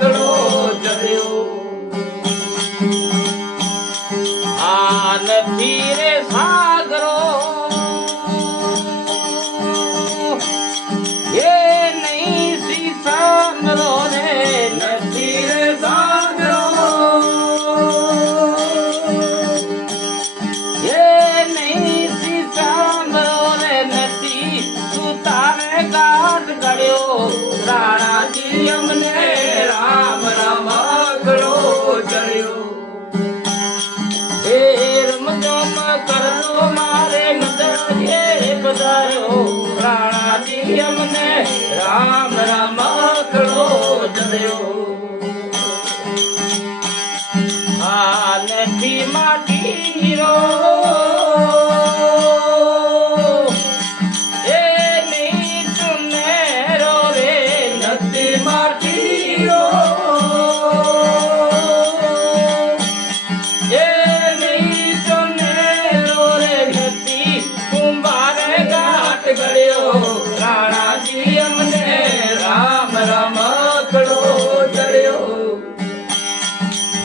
कड़ो जड़ियो आन धीरे सागरो ये नहीं सीसा मरो रे नधीरे सागरो ये नहीं सीसा मरो रे नदी सुतारे गाट गड़ियो राणा जी हमने राम राम कड़ो जड़ियो कर लो मारे मदरिए बधायो राणा जी हमने राम राम कड़ो जड़ियो नदी माटी रो ए नीच मेरो रे नदी माटी रो राणा जी हमने राम राम कड़ो जड़ियो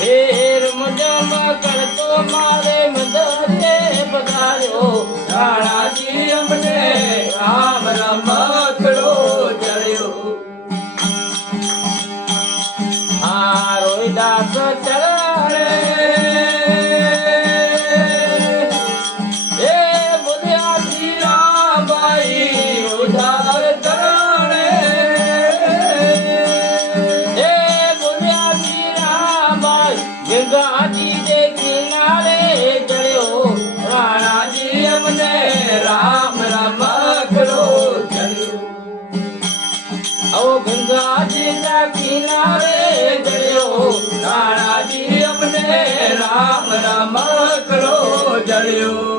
हेर मुझो कर तो मारे मदरे बधायो राणा जी हमने राम राम कड़ो जड़ियो हारो दास चढ़े गंगा जी दे किनारे चढ़ियो राणा जी हमने राम राम कड़ो जड़ियो ओ गंगा जी दे किनारे चढ़ियो राणा जी हमने राम राम कड़ो जड़ियो